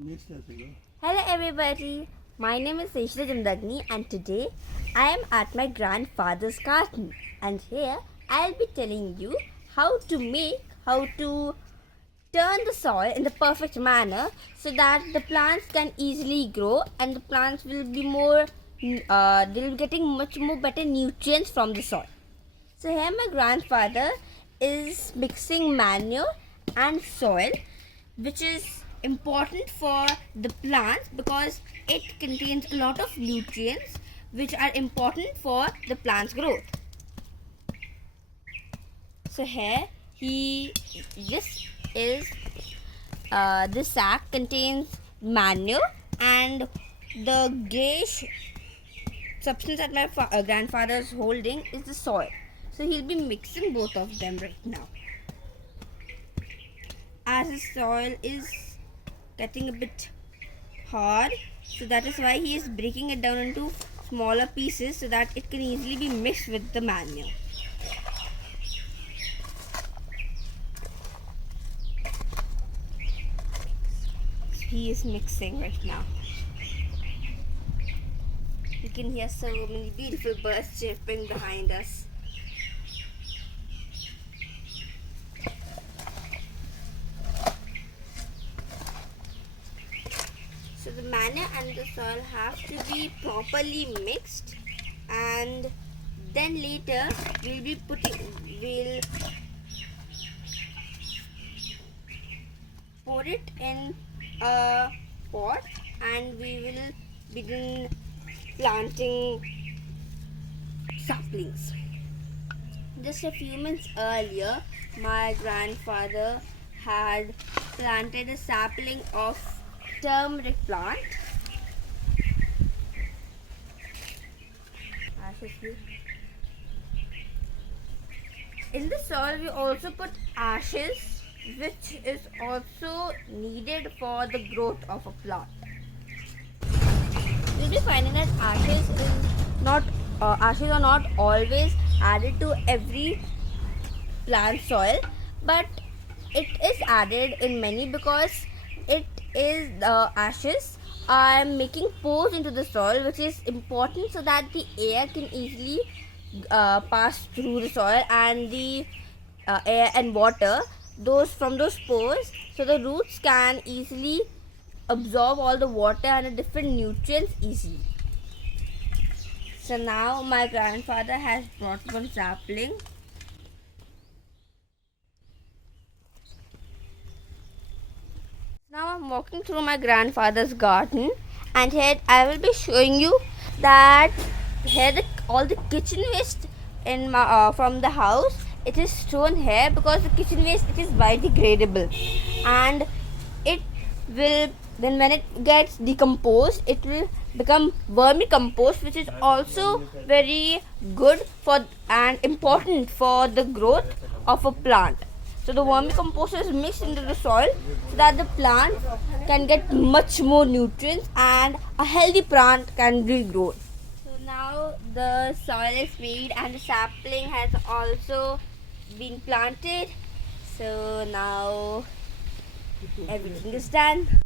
Hello everybody, my name is Sesheta Jamdagni and today I am at my grandfather's garden and here I'll be telling you how to turn the soil in the perfect manner so that the plants can easily grow and the plants will be they'll be getting much more better nutrients from the soil. So here my grandfather is mixing manure and soil, which is important for the plants because it contains a lot of nutrients which are important for the plant's growth. So here this sack contains manure and the grayish substance that my grandfather is holding is the soil. So he'll be mixing both of them right now. As the soil is getting a bit hard, so that is why he is breaking it down into smaller pieces so that it can easily be mixed with the manure. So he is mixing right now. You can hear so many beautiful birds chirping behind us. So the manure and the soil have to be properly mixed, and then later we'll pour it in a pot and we will begin planting saplings. Just a few months earlier, my grandfather had planted a sapling of turmeric plant. In the soil we also put ashes, which is also needed for the growth of a plant. You'll be finding that ashes are not always added to every plant soil, but it is added in many because ashes are making pores into the soil, which is important so that the air can easily pass through the soil and the air and water from those pores, so the roots can easily absorb all the water and the different nutrients easily. So now my grandfather has brought one sapling. Now I'm walking through my grandfather's garden, and here I will be showing you that here all the kitchen waste in from the house, it is thrown here because the kitchen waste, it is biodegradable, and it will when it gets decomposed, it will become vermicompost, which is also very good for and important for the growth of a plant. So the vermicompost is mixed into the soil so that the plant can get much more nutrients and a healthy plant can be grown. So now the soil is made and the sapling has also been planted. So now everything is done.